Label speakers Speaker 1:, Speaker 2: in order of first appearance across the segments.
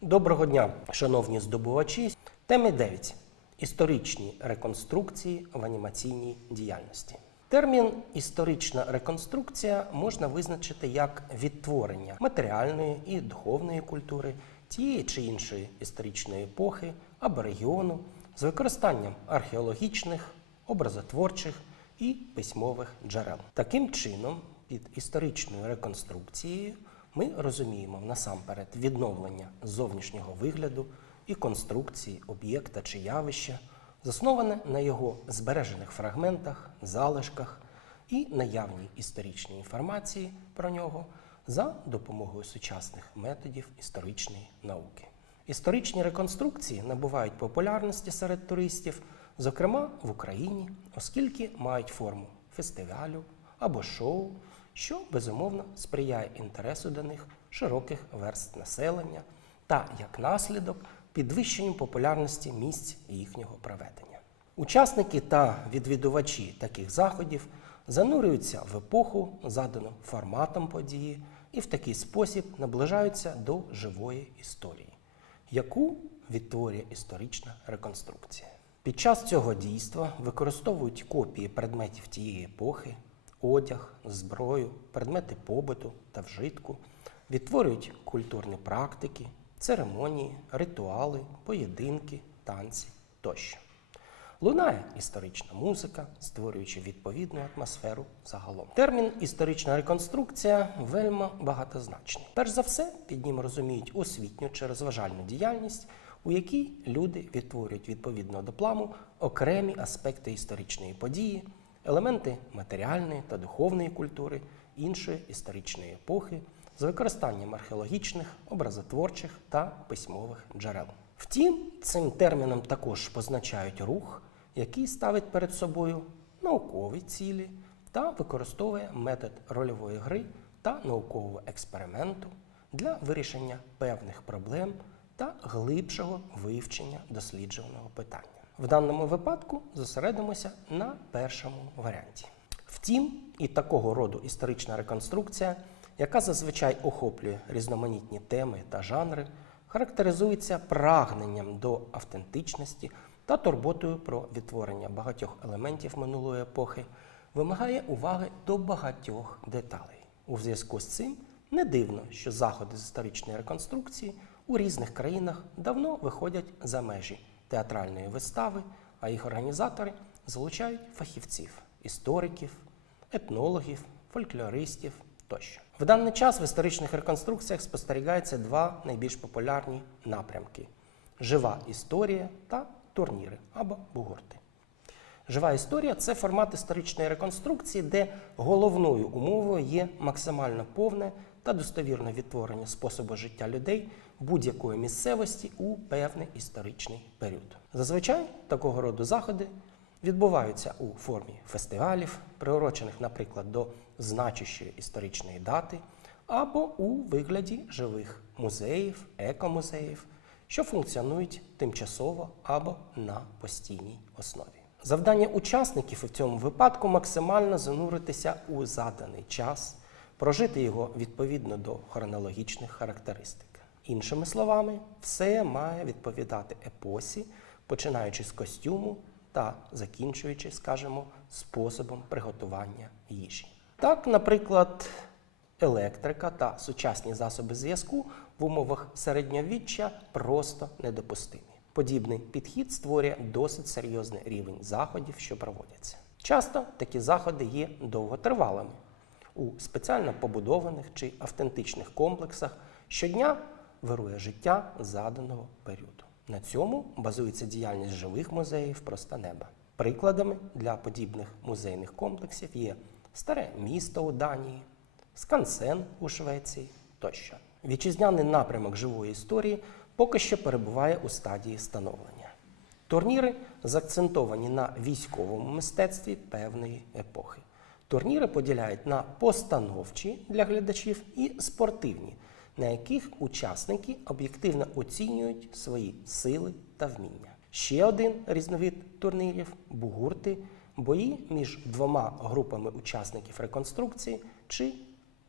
Speaker 1: Доброго дня, шановні здобувачі. Теми 9. Історичні реконструкції в анімаційній діяльності. Термін історична реконструкція можна визначити як відтворення матеріальної і духовної культури тієї чи іншої історичної епохи або регіону з використанням археологічних, образотворчих і письмових джерел. Таким чином, під історичною реконструкцією ми розуміємо насамперед відновлення зовнішнього вигляду і конструкції об'єкта чи явища, засноване на його збережених фрагментах, залишках і наявній історичній інформації про нього за допомогою сучасних методів історичної науки. Історичні реконструкції набувають популярності серед туристів, зокрема в Україні, оскільки мають форму фестивалю або шоу, що безумовно сприяє інтересу до них широких верст населення та, як наслідок, підвищенню популярності місць їхнього проведення. Учасники та відвідувачі таких заходів занурюються в епоху, задану форматом події, і в такий спосіб наближаються до живої історії, яку відтворює історична реконструкція. Під час цього дійства використовують копії предметів тієї епохи, одяг, зброю, предмети побуту та вжитку, відтворюють культурні практики, церемонії, ритуали, поєдинки, танці тощо. Лунає історична музика, створюючи відповідну атмосферу загалом. Термін історична реконструкція вельми багатозначний. Перш за все, під ним розуміють освітню чи розважальну діяльність, у якій люди відтворюють відповідно до плану окремі аспекти історичної події, елементи матеріальної та духовної культури іншої історичної епохи з використанням археологічних, образотворчих та письмових джерел. Втім, цим терміном також позначають рух, який ставить перед собою наукові цілі та використовує метод рольової гри та наукового експерименту для вирішення певних проблем та глибшого вивчення досліджуваного питання. В даному випадку зосередимося на першому варіанті. Втім, і такого роду історична реконструкція, яка зазвичай охоплює різноманітні теми та жанри, характеризується прагненням до автентичності та турботою про відтворення багатьох елементів минулої епохи, вимагає уваги до багатьох деталей. У зв'язку з цим не дивно, що заходи з історичної реконструкції у різних країнах давно виходять за межі театральної вистави, а їх організатори залучають фахівців, істориків, етнологів, фольклористів тощо. В даний час в історичних реконструкціях спостерігаються два найбільш популярні напрямки: жива історія та турніри або бугурти. Жива історія це формат історичної реконструкції, де головною умовою є максимально повне та достовірне відтворення способу життя людей будь-якої місцевості у певний історичний період. Зазвичай такого роду заходи відбуваються у формі фестивалів, приурочених, наприклад, до значущої історичної дати, або у вигляді живих музеїв, екомузеїв, що функціонують тимчасово або на постійній основі. Завдання учасників у цьому випадку максимально зануритися у заданий час, прожити його відповідно до хронологічних характеристик. Іншими словами, все має відповідати епосі, починаючи з костюму та закінчуючи, скажімо, способом приготування їжі. Так, наприклад, електрика та сучасні засоби зв'язку в умовах середньовіччя просто недопустимі. Подібний підхід створює досить серйозний рівень заходів, що проводяться. Часто такі заходи є довготривалими у спеціально побудованих чи автентичних комплексах щодня вирує життя заданого періоду. На цьому базується діяльність живих музеїв просто неба. Прикладами для подібних музейних комплексів є старе місто у Данії, Скансен у Швеції тощо. Вітчизняний напрямок живої історії поки що перебуває у стадії становлення. Турніри заакцентовані на військовому мистецтві певної епохи. Турніри поділяють на постановчі для глядачів і спортивні, на яких учасники об'єктивно оцінюють свої сили та вміння. Ще один різновид турнірів бугурти бої між двома групами учасників реконструкції чи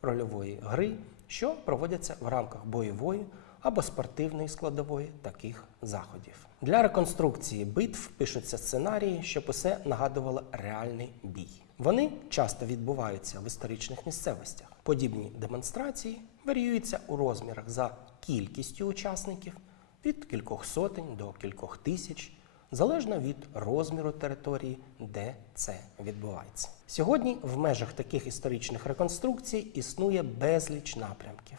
Speaker 1: рольової гри, що проводяться в рамках бойової або спортивної складової таких заходів. Для реконструкції битв пишуться сценарії, щоб усе нагадувало реальний бій. Вони часто відбуваються в історичних місцевостях. Подібні демонстрації варіюються у розмірах за кількістю учасників від кількох сотень до кількох тисяч, залежно від розміру території, де це відбувається. Сьогодні в межах таких історичних реконструкцій існує безліч напрямків,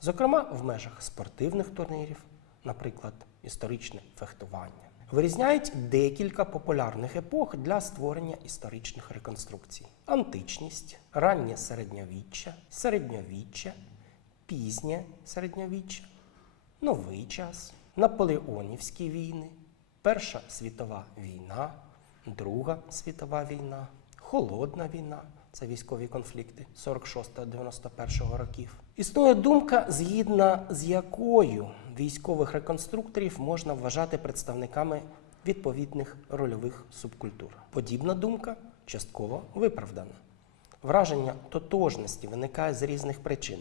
Speaker 1: зокрема в межах спортивних турнірів, наприклад, історичне фехтування. Вирізняють декілька популярних епох для створення історичних реконструкцій: античність, раннє середньовіччя, середньовіччя, пізнє середньовіччя, новий час, наполеонівські війни, Перша світова війна, Друга світова війна, Холодна війна це військові конфлікти 46-91 років. Існує думка, згідно з якою військових реконструкторів можна вважати представниками відповідних рольових субкультур. Подібна думка частково виправдана. Враження тотожності виникає з різних причин,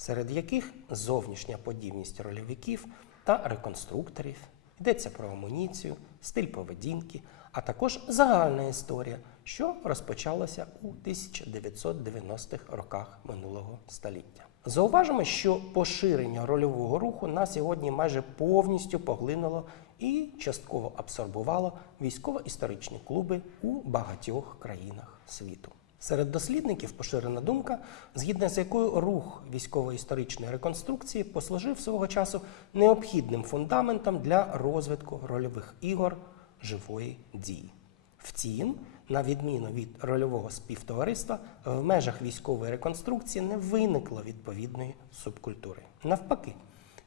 Speaker 1: серед яких зовнішня подібність рольовиків та реконструкторів, йдеться про амуніцію, стиль поведінки, а також загальна історія, що розпочалася у 1990-х роках минулого століття. Зауважимо, що поширення рольового руху на сьогодні майже повністю поглинуло і частково абсорбувало військово-історичні клуби у багатьох країнах світу. Серед дослідників поширена думка, згідно з якою рух військово-історичної реконструкції послужив свого часу необхідним фундаментом для розвитку рольових ігор живої дії. Втім, на відміну від рольового співтовариства, в межах військової реконструкції не виникло відповідної субкультури. Навпаки,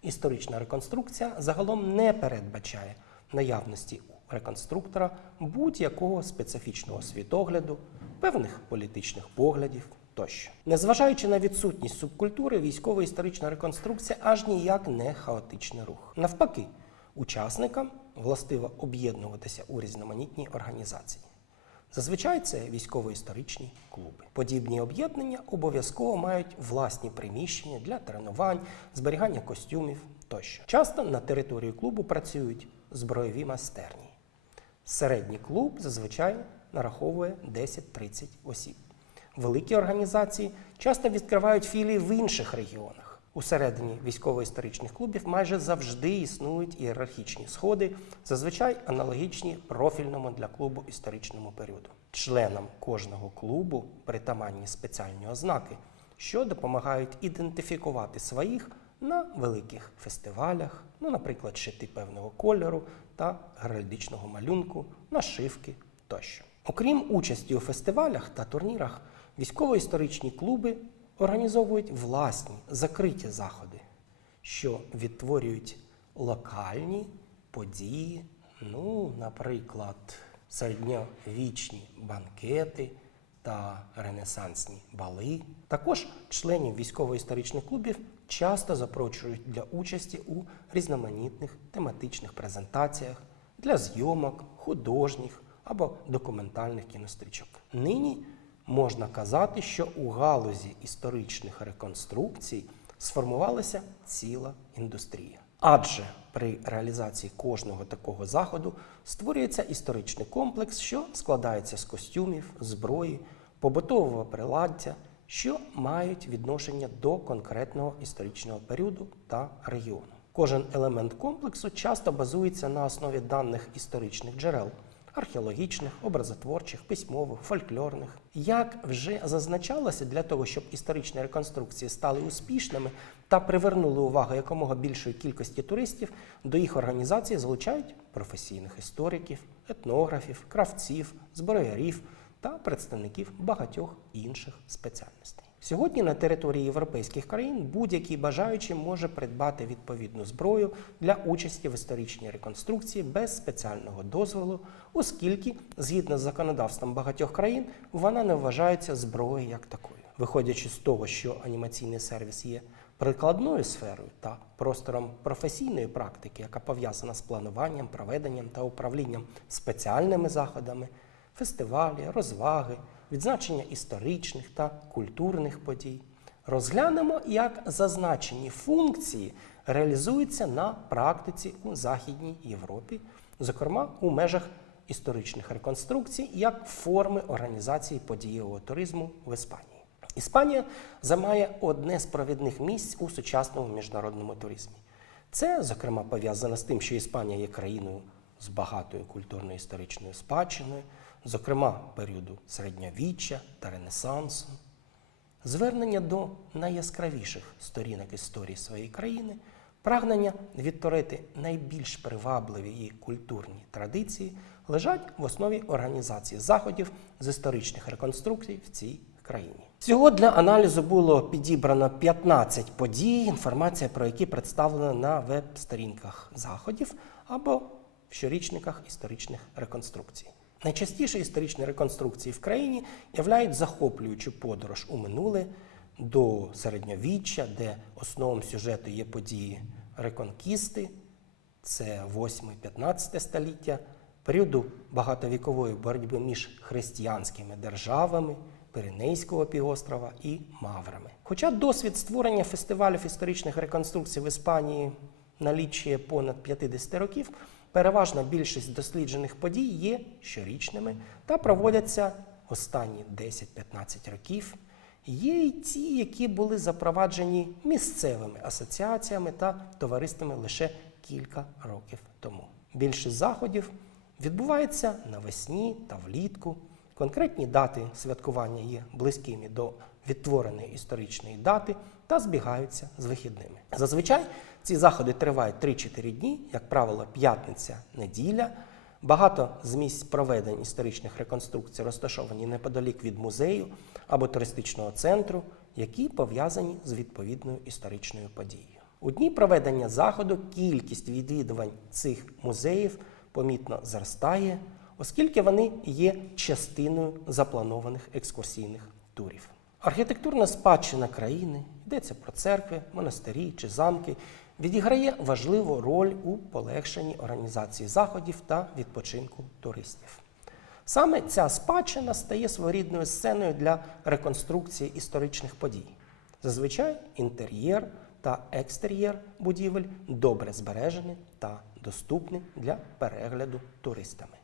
Speaker 1: історична реконструкція загалом не передбачає наявності у реконструктора будь-якого специфічного світогляду, певних політичних поглядів тощо. Незважаючи на відсутність субкультури, військово-історична реконструкція аж ніяк не хаотичний рух. Навпаки, учасникам властиво об'єднуватися у різноманітні організації. Зазвичай це військово-історичні клуби. Подібні об'єднання обов'язково мають власні приміщення для тренувань, зберігання костюмів тощо. Часто на території клубу працюють збройові майстерні. Середній клуб зазвичай нараховує 10-30 осіб. Великі організації часто відкривають філії в інших регіонах. Усередині військово-історичних клубів майже завжди існують ієрархічні сходи, зазвичай аналогічні профільному для клубу історичному періоду. Членам кожного клубу притаманні спеціальні ознаки, що допомагають ідентифікувати своїх на великих фестивалях, ну, наприклад, щити певного кольору та геральдичного малюнку, нашивки тощо. Окрім участі у фестивалях та турнірах, військово-історичні клуби організовують власні закриті заходи, що відтворюють локальні події, ну, наприклад, середньовічні банкети та ренесансні бали. Також членів військово-історичних клубів часто запрошують для участі у різноманітних тематичних презентаціях для зйомок, художніх або документальних кінострічок. Нині можна казати, що у галузі історичних реконструкцій сформувалася ціла індустрія. Адже при реалізації кожного такого заходу створюється історичний комплекс, що складається з костюмів, зброї, побутового приладдя, що мають відношення до конкретного історичного періоду та регіону. Кожен елемент комплексу часто базується на основі даних історичних джерел археологічних, образотворчих, письмових, фольклорних. Як вже зазначалося, для того, щоб історичні реконструкції стали успішними та привернули увагу якомога більшої кількості туристів, до їх організації залучають професійних істориків, етнографів, кравців, зброярів та представників багатьох інших спеціальностей. Сьогодні на території європейських країн будь-який бажаючий може придбати відповідну зброю для участі в історичній реконструкції без спеціального дозволу, оскільки, згідно з законодавством багатьох країн, вона не вважається зброєю як такою. Виходячи з того, що анімаційний сервіс є прикладною сферою та простором професійної практики, яка пов'язана з плануванням, проведенням та управлінням спеціальними заходами, фестивалі, розваги, відзначення історичних та культурних подій. Розглянемо, як зазначені функції реалізується на практиці у Західній Європі, зокрема у межах історичних реконструкцій як форми організації подієвого туризму в Іспанії. Іспанія займає одне з провідних місць у сучасному міжнародному туризмі. Це, зокрема, пов'язано з тим, що Іспанія є країною з багатою культурно-історичною спадщиною, зокрема періоду середньовіччя та Ренесансу. Звернення до найяскравіших сторінок історії своєї країни, прагнення відтворити найбільш привабливі її культурні традиції лежать в основі організації заходів з історичних реконструкцій в цій країні. Всього для аналізу було підібрано 15 подій, інформація про які представлена на веб-сторінках заходів або в щорічниках історичних реконструкцій. Найчастіше історичні реконструкції в країні являють захоплюючу подорож у минуле до середньовіччя, де основом сюжету є події реконкісти, це 8-15 століття, періоду багатовікової боротьби між християнськими державами, Пиренейського півострова і Маврами. Хоча досвід створення фестивалів історичних реконструкцій в Іспанії налічує понад 50 років, переважна більшість досліджених подій є щорічними та проводяться останні 10-15 років. Є й ті, які були запроваджені місцевими асоціаціями та товариствами лише кілька років тому. Більшість заходів відбувається навесні та влітку. Конкретні дати святкування є близькими до відтвореної історичної дати та збігаються з вихідними. Зазвичай ці заходи тривають 3-4 дні, як правило, п'ятниця, неділя. Багато з місць проведень історичних реконструкцій розташовані неподалік від музею або туристичного центру, які пов'язані з відповідною історичною подією. У дні проведення заходу кількість відвідувань цих музеїв помітно зростає, оскільки вони є частиною запланованих екскурсійних турів. Архітектурна спадщина країни, йдеться про церкви, монастирі чи замки, відіграє важливу роль у полегшенні організації заходів та відпочинку туристів. Саме ця спадщина стає своєрідною сценою для реконструкції історичних подій. Зазвичай інтер'єр та екстер'єр будівель добре збережені та доступні для перегляду туристами.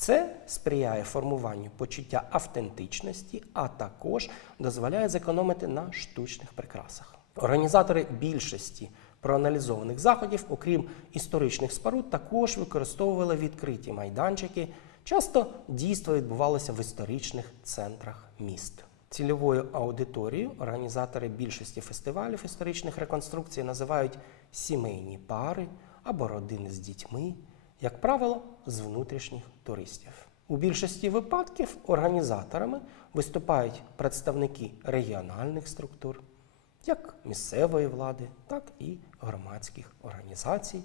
Speaker 1: Це сприяє формуванню почуття автентичності, а також дозволяє зекономити на штучних прикрасах. Організатори більшості проаналізованих заходів, окрім історичних споруд, також використовували відкриті майданчики. Часто дійство відбувалося в історичних центрах міст. Цільовою аудиторією організатори більшості фестивалів історичних реконструкцій називають сімейні пари або родини з дітьми, як правило, з внутрішніх туристів. У більшості випадків організаторами виступають представники регіональних структур, як місцевої влади, так і громадських організацій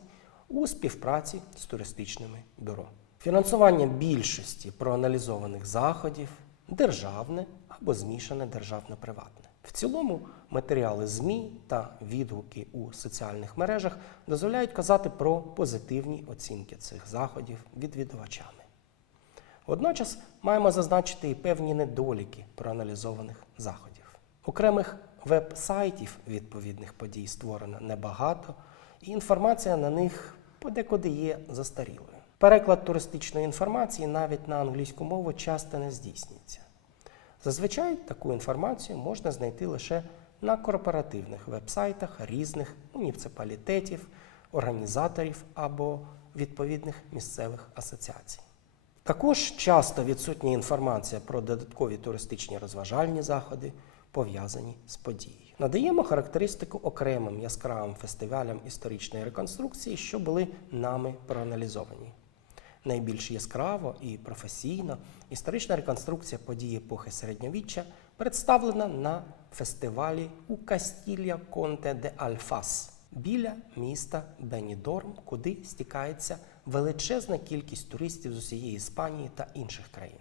Speaker 1: у співпраці з туристичними бюро. Фінансування більшості проаналізованих заходів державне або змішане державно-приватне. В цілому матеріали ЗМІ та відгуки у соціальних мережах дозволяють казати про позитивні оцінки цих заходів відвідувачами. Водночас маємо зазначити і певні недоліки проаналізованих заходів. Окремих веб-сайтів відповідних подій створено небагато, і інформація на них подекуди є застарілою. Переклад туристичної інформації навіть на англійську мову часто не здійснюється. Зазвичай таку інформацію можна знайти лише на корпоративних веб-сайтах різних муніципалітетів, організаторів або відповідних місцевих асоціацій. Також часто відсутня інформація про додаткові туристичні розважальні заходи, пов'язані з подією. Надаємо характеристику окремим яскравим фестивалям історичної реконструкції, що були нами проаналізовані. Найбільш яскраво і професійно історична реконструкція подій епохи середньовіччя представлена на фестивалі у Кастілля Конте де Альфас біля міста Бенідорм, куди стікається величезна кількість туристів з усієї Іспанії та інших країн.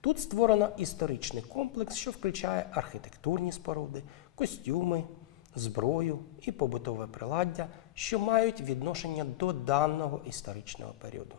Speaker 1: Тут створено історичний комплекс, що включає архітектурні споруди, костюми, зброю і побутове приладдя, що мають відношення до даного історичного періоду.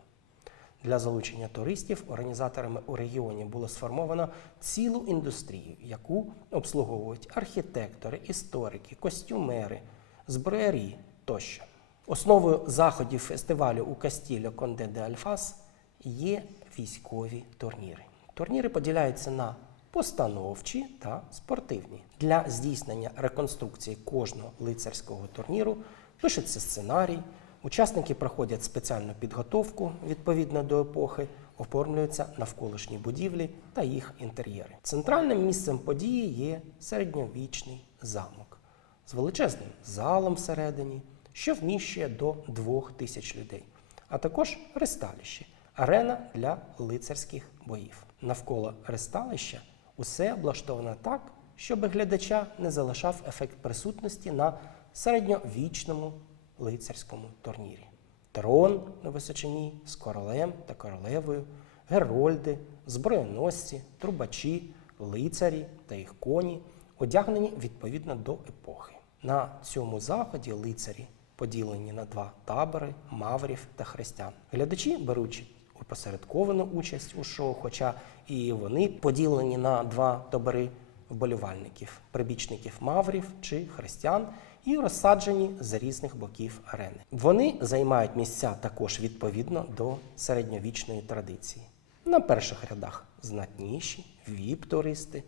Speaker 1: Для залучення туристів організаторами у регіоні було сформовано цілу індустрію, яку обслуговують архітектори, історики, костюмери, зброярі тощо. Основою заходів фестивалю у Кастільо Конде де Альфас є військові турніри. Турніри поділяються на постановчі та спортивні. Для здійснення реконструкції кожного лицарського турніру пишеться сценарій, учасники проходять спеціальну підготовку відповідно до епохи, оформлюються навколишні будівлі та їх інтер'єри. Центральним місцем події є середньовічний замок з величезним залом всередині, що вміщує до двох тисяч людей, а також ресталище, арена для лицарських боїв. Навколо ресталища усе облаштовано так, щоб глядача не залишав ефект присутності на середньовічному лицарському турнірі. Трон на височині з королем та королевою, герольди, зброєносці, трубачі, лицарі та їх коні, одягнені відповідно до епохи. На цьому заході лицарі поділені на два табори маврів та християн. Глядачі беруть опосередковану участь у шоу, хоча і вони поділені на два табори вболівальників, прибічників маврів чи християн, і розсаджені з різних боків арени. Вони займають місця також відповідно до середньовічної традиції. На перших рядах знатніші, віп-туристи,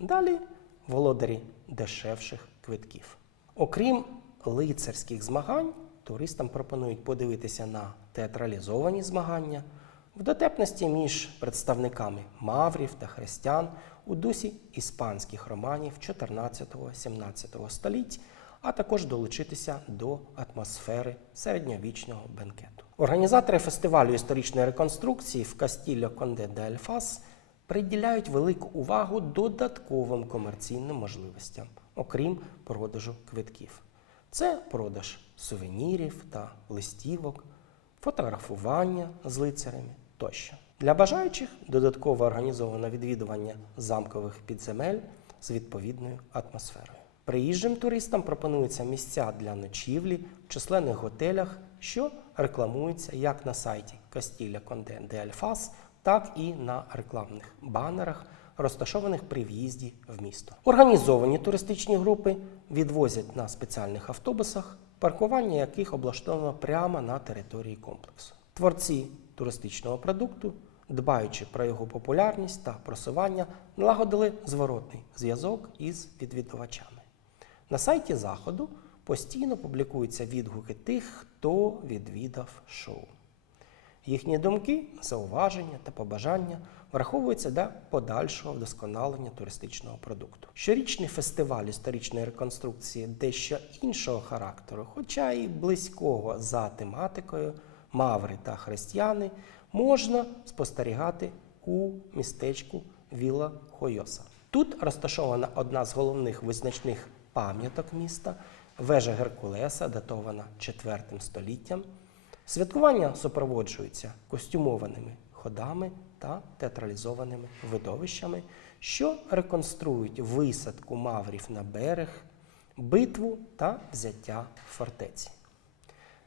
Speaker 1: далі володарі дешевших квитків. Окрім лицарських змагань, туристам пропонують подивитися на театралізовані змагання в дотепності між представниками маврів та християн у дусі іспанських романів 14-17 століть, а також долучитися до атмосфери середньовічного бенкету. Організатори фестивалю історичної реконструкції в Кастільо Конде де Альфас приділяють велику увагу додатковим комерційним можливостям, окрім продажу квитків. Це продаж сувенірів та листівок, фотографування з лицарями тощо. Для бажаючих додатково організовано відвідування замкових підземель з відповідною атмосферою. Приїжджим туристам пропонуються місця для ночівлі в численних готелях, що рекламуються як на сайті Кастілля Конде де Альфас, так і на рекламних банерах, розташованих при в'їзді в місто. Організовані туристичні групи відвозять на спеціальних автобусах, паркування яких облаштовано прямо на території комплексу. Творці туристичного продукту, дбаючи про його популярність та просування, налагодили зворотний зв'язок із відвідувачами. На сайті заходу постійно публікуються відгуки тих, хто відвідав шоу. Їхні думки, зауваження та побажання враховуються для подальшого вдосконалення туристичного продукту. Щорічний фестиваль історичної реконструкції дещо іншого характеру, хоча й близького за тематикою, маври та християни, можна спостерігати у містечку Віла Хойоса. Тут розташована одна з головних визначних пам'яток міста, вежа Геркулеса, датована IV століттям. Святкування супроводжуються костюмованими ходами та театралізованими видовищами, що реконструюють висадку маврів на берег, битву та взяття фортеці.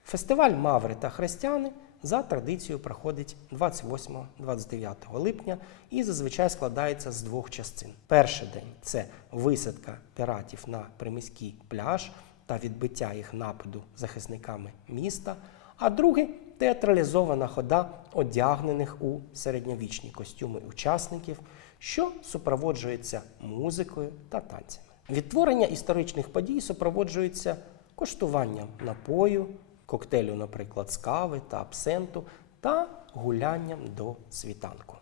Speaker 1: Фестиваль Маври та Християни за традицією проходить 28-29 липня і зазвичай складається з двох частин. Перший день це висадка піратів на приміський пляж та відбиття їх нападу захисниками міста, а другий театралізована хода одягнених у середньовічні костюми учасників, що супроводжується музикою та танцями. Відтворення історичних подій супроводжується коштуванням напою, коктейлю, наприклад, з кави та абсенту, та гулянням до світанку.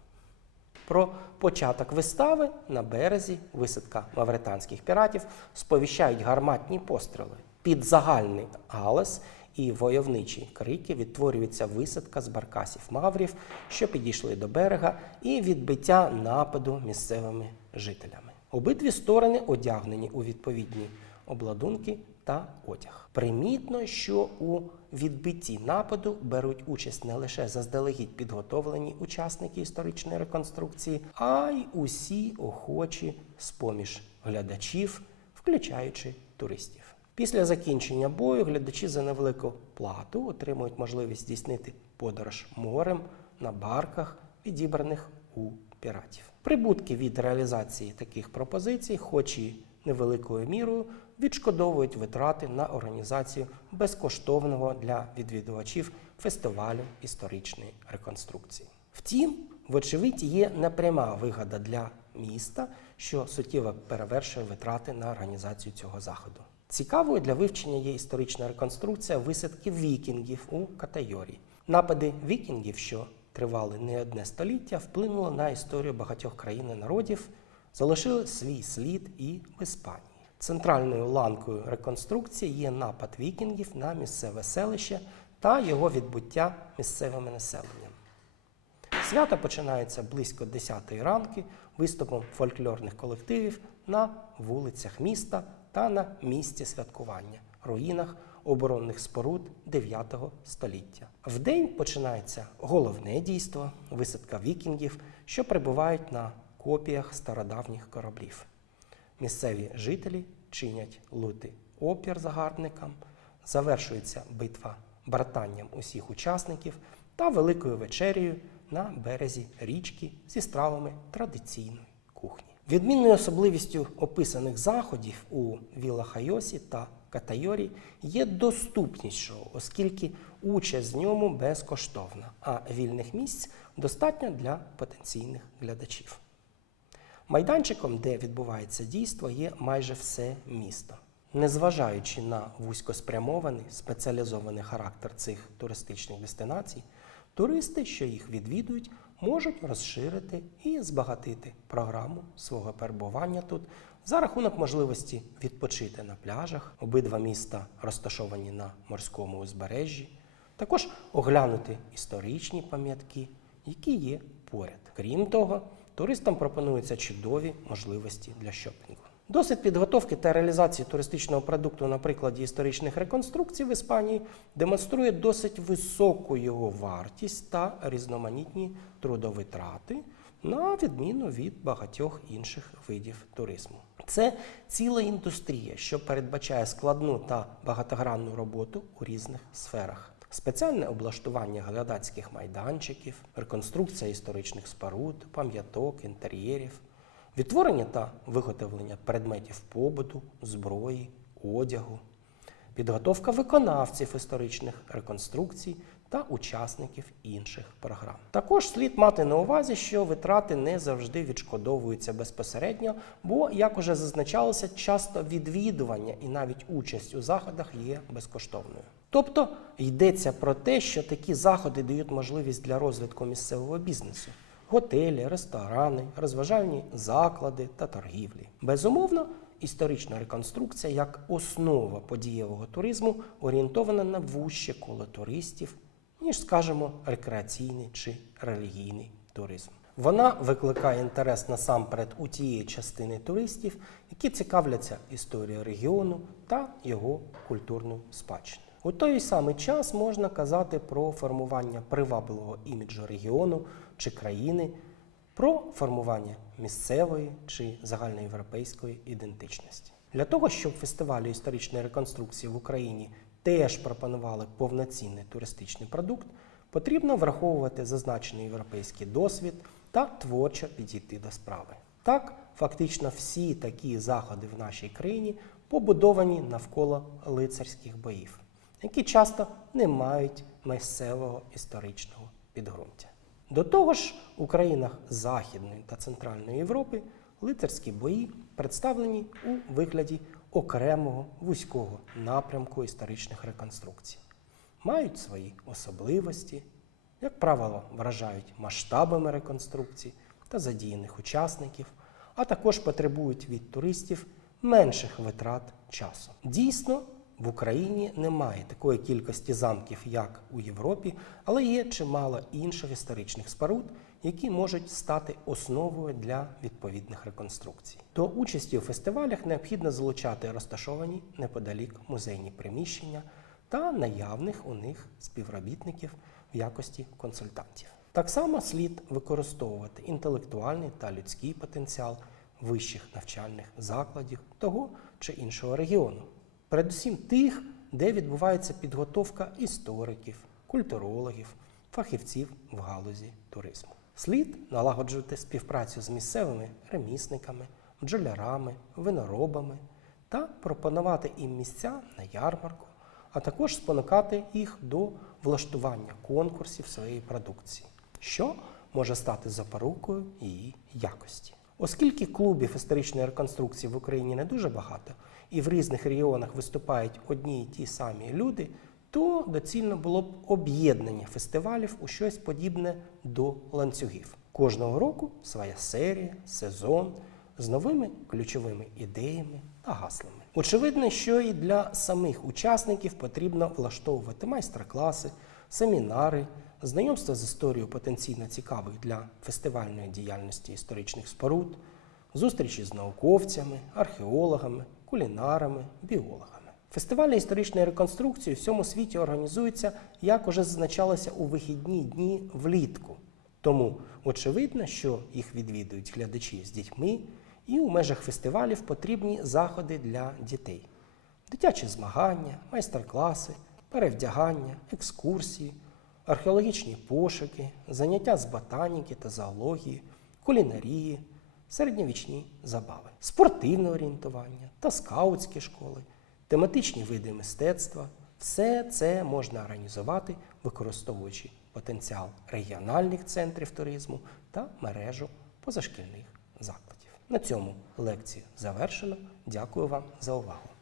Speaker 1: Про початок вистави на березі висадка мавританських піратів сповіщають гарматні постріли. Під загальний галас і войовничі крики відтворюється висадка з баркасів маврів, що підійшли до берега, і відбиття нападу місцевими жителями. Обидві сторони одягнені у відповідні обладунки та одяг. Примітно, що у відбитті нападу беруть участь не лише заздалегідь підготовлені учасники історичної реконструкції, а й усі охочі з-поміж глядачів, включаючи туристів. Після закінчення бою глядачі за невелику плату отримують можливість здійснити подорож морем на барках, відібраних у піратів. Прибутки від реалізації таких пропозицій, хоч і невеликою мірою, відшкодовують витрати на організацію безкоштовного для відвідувачів фестивалю історичної реконструкції. Втім, вочевидь, є непряма вигода для міста, що суттєво перевершує витрати на організацію цього заходу. Цікавою для вивчення є історична реконструкція висадки вікінгів у Катайорі. Напади вікінгів, що тривали не одне століття, вплинули на історію багатьох країн і народів, залишили свій слід і в Іспанії. Центральною ланкою реконструкції є напад вікінгів на місцеве селище та його відбуття місцевим населенням. Свято починається близько 10-ї ранки виступом фольклорних колективів на вулицях міста та на місці святкування руїнах оборонних споруд 9 століття. Вдень починається головне дійство висадка вікінгів, що прибувають на копіях стародавніх кораблів. Місцеві жителі чинять лютий опір загарбникам, завершується битва братанням усіх учасників та великою вечерею на березі річки зі стравами традиційної кухні. Відмінною особливістю описаних заходів у Вілахайосі та Катайорі є доступність шоу, оскільки участь в ньому безкоштовна, а вільних місць достатньо для потенційних глядачів. Майданчиком, де відбувається дійство, є майже все місто. Незважаючи на вузькоспрямований спеціалізований характер цих туристичних дестинацій, туристи, що їх відвідують, можуть розширити і збагатити програму свого перебування тут за рахунок можливості відпочити на пляжах. Обидва міста розташовані на морському узбережжі, також оглянути історичні пам'ятки, які є поряд. Крім того, туристам пропонуються чудові можливості для шопінгу. Досвід підготовки та реалізації туристичного продукту на прикладі історичних реконструкцій в Іспанії демонструє досить високу його вартість та різноманітні трудовитрати, на відміну від багатьох інших видів туризму. Це ціла індустрія, що передбачає складну та багатогранну роботу у різних сферах. Спеціальне облаштування глядацьких майданчиків, реконструкція історичних споруд, пам'яток, інтер'єрів, відтворення та виготовлення предметів побуту, зброї, одягу, підготовка виконавців історичних реконструкцій та учасників інших програм. Також слід мати на увазі, що витрати не завжди відшкодовуються безпосередньо, бо, як уже зазначалося, часто відвідування і навіть участь у заходах є безкоштовною. Тобто йдеться про те, що такі заходи дають можливість для розвитку місцевого бізнесу. Готелі, ресторани, розважальні заклади та торгівлі. Безумовно, історична реконструкція як основа подієвого туризму орієнтована на вуще коло туристів, ніж, скажімо, рекреаційний чи релігійний туризм. Вона викликає інтерес насамперед у тієї частини туристів, які цікавляться історією регіону та його культурною спадщиною. У той самий час можна казати про формування привабливого іміджу регіону чи країни, про формування місцевої чи загальноєвропейської ідентичності. Для того, щоб фестивалі історичної реконструкції в Україні теж пропонували повноцінний туристичний продукт, потрібно враховувати зазначений європейський досвід та творчо підійти до справи. Так, фактично всі такі заходи в нашій країні побудовані навколо лицарських боїв, які часто не мають місцевого історичного підґрунтя. До того ж, у країнах Західної та Центральної Європи лицарські бої представлені у вигляді окремого вузького напрямку історичних реконструкцій, мають свої особливості, як правило, вражають масштабами реконструкцій та задіяних учасників, а також потребують від туристів менших витрат часу. Дійсно, в Україні немає такої кількості замків, як у Європі, але є чимало інших історичних споруд, які можуть стати основою для відповідних реконструкцій. До участі у фестивалях необхідно залучати розташовані неподалік музейні приміщення та наявних у них співробітників в якості консультантів. Так само слід використовувати інтелектуальний та людський потенціал вищих навчальних закладів того чи іншого регіону передусім тих, де відбувається підготовка істориків, культурологів, фахівців в галузі туризму. Слід налагоджувати співпрацю з місцевими ремісниками, бджолярами, виноробами та пропонувати їм місця на ярмарку, а також спонукати їх до влаштування конкурсів своєї продукції, що може стати запорукою її якості. Оскільки клубів історичної реконструкції в Україні не дуже багато, і в різних регіонах виступають одні й ті самі люди, то доцільно було б об'єднання фестивалів у щось подібне до ланцюгів. Кожного року своя серія, сезон з новими ключовими ідеями та гаслами. Очевидно, що і для самих учасників потрібно влаштовувати майстер-класи, семінари, знайомства з історією потенційно цікавих для фестивальної діяльності історичних споруд, зустрічі з науковцями, археологами, кулінарами, біологами. Фестивалі історичної реконструкції у всьому світі організуються, як уже зазначалося у вихідні дні влітку. Тому очевидно, що їх відвідують глядачі з дітьми, і у межах фестивалів потрібні заходи для дітей: дитячі змагання, майстер-класи, перевдягання, екскурсії, археологічні пошуки, заняття з ботаніки та зоології, кулінарії, середньовічні забави, спортивне орієнтування та скаутські школи, тематичні види мистецтва. Все це можна організувати, використовуючи потенціал регіональних центрів туризму та мережу позашкільних закладів. На цьому лекцію завершено. Дякую вам за увагу.